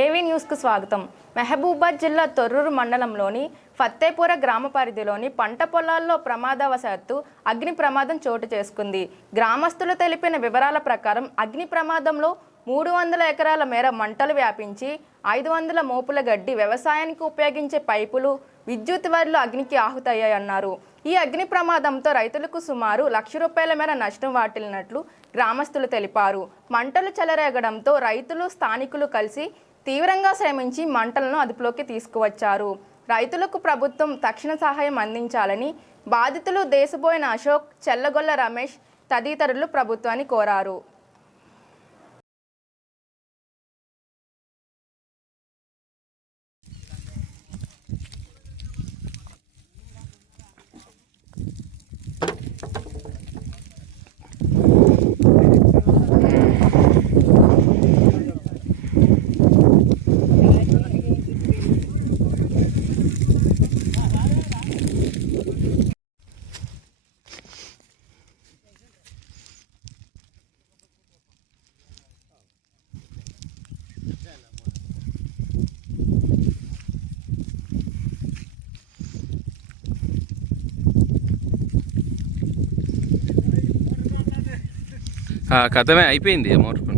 ఏవీ న్యూస్కు స్వాగతం. మహబూబాబాద్ జిల్లా తొర్రూరు మండలంలోని ఫత్తేపుర గ్రామ పరిధిలోని పంట పొలాల్లో ప్రమాదవశాత్తు అగ్ని ప్రమాదం చోటు చేసుకుంది. గ్రామస్తులు తెలిపిన వివరాల ప్రకారం అగ్ని ప్రమాదంలో 300 ఎకరాల మేర మంటలు వ్యాపించి 500 మోపుల గడ్డి, వ్యవసాయానికి ఉపయోగించే పైపులు, విద్యుత్ వైర్లు అగ్నికి ఆహుతయ్యాయన్నారు. ఈ అగ్ని ప్రమాదంతో రైతులకు సుమారు ₹1,00,000 మేర నష్టం వాటిల్లినట్లు గ్రామస్తులు తెలిపారు. మంటలు చెలరేగడంతో రైతులు, స్థానికులు కలిసి తీవ్రంగా శ్రమించి మంటలను అదుపులోకి తీసుకువచ్చారు. రైతులకు ప్రభుత్వం తక్షణ సహాయం అందించాలని బాధితులు దేశబోయిన అశోక్, చెల్లగొల్ల రమేష్ తదితరులు ప్రభుత్వాన్ని కోరారు. కథమే అయిపోయింది అమౌంట్.